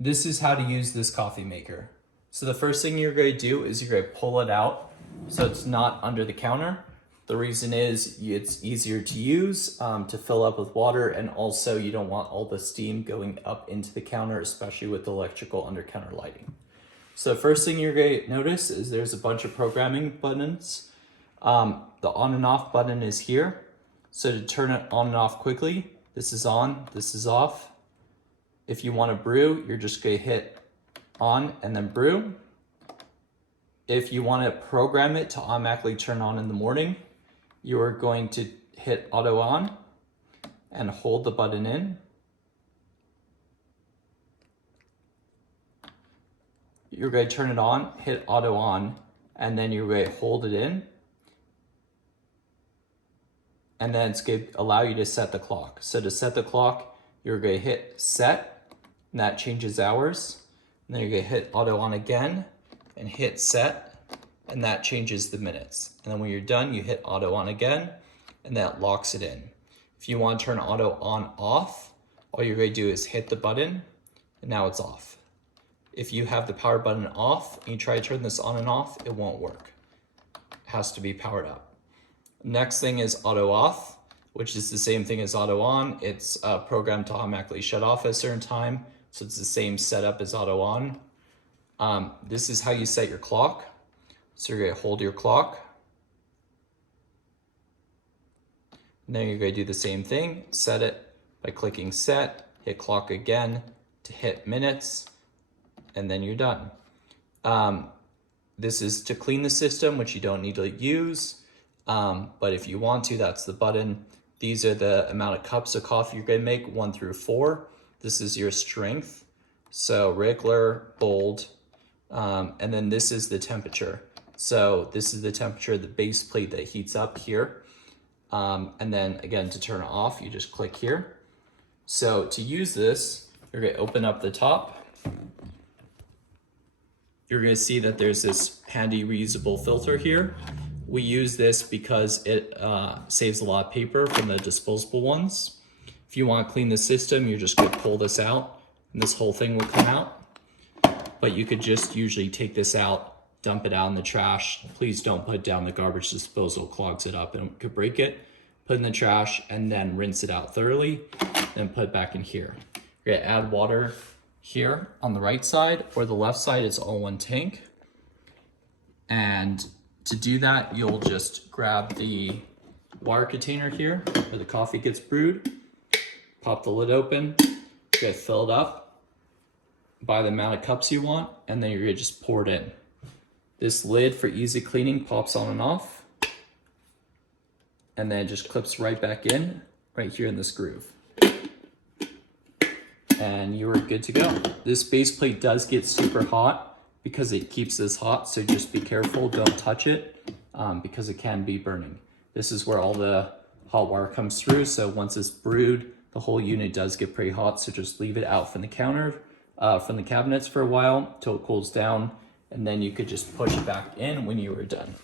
This is how to use this coffee maker. So the first thing you're going to do is you're going to pull it out so it's not under the counter. The reason is it's easier to use to fill up with water, and also you don't want all the steam going up into the counter, especially with electrical under counter lighting. So the first thing you're going to notice is there's a bunch of programming buttons. The on and off button is here. So to turn it on and off quickly, this is on, this is off. If you want to brew, you're just going to hit on and then brew. If you want to program it to automatically turn on in the morning, you are going to hit auto on and hold the button in. You're going to turn it on, hit auto on, and then you're going to hold it in. And then it's going to allow you to set the clock. So to set the clock, you're going to hit set, and that changes hours. And then you're going to hit auto on again and hit set, and that changes the minutes. And then when you're done, you hit auto on again, and that locks it in. If you want to turn auto on off, all you're going to do is hit the button, and now it's off. If you have the power button off and you try to turn this on and off, it won't work. It has to be powered up. Next thing is auto off, which is the same thing as auto on. It's programmed to automatically shut off at a certain time, so it's the same setup as auto on. This is how you set your clock. So you're going to hold your clock. And then you're going to do the same thing, set it by clicking set, hit clock again to hit minutes, and then you're done. This is to clean the system, which you don't need to use. But if you want to, that's the button. These are the amount of cups of coffee you're going to make, 1 through 4. This is your strength. So regular, bold, and then this is the temperature. So this is the temperature of the base plate that heats up here. And then again, to turn it off, you just click here. So to use this, you're going to open up the top. You're going to see that there's this handy reusable filter here. We use this because it saves a lot of paper from the disposable ones. If you want to clean the system, you're just going to pull this out and this whole thing will come out. But you could just usually take this out, dump it out in the trash. Please don't put it down the garbage disposal, clogs it up and could break it. Put it in the trash and then rinse it out thoroughly, then put it back in here. You're going to add water here on the right side, or the left side, it's all one tank. And to do that, you'll just grab the water container here where the coffee gets brewed, pop the lid open, get filled up by the amount of cups you want, and then you're gonna just pour it in. This lid for easy cleaning pops on and off, and then it just clips right back in, right here in this groove. And you are good to go. This base plate does get super hot because it keeps this hot, so just be careful, don't touch it because it can be burning. This is where all the hot water comes through, so once it's brewed, the whole unit does get pretty hot, so just leave it out from the counter, from the cabinets for a while till it cools down, and then you could just push it back in when you were done.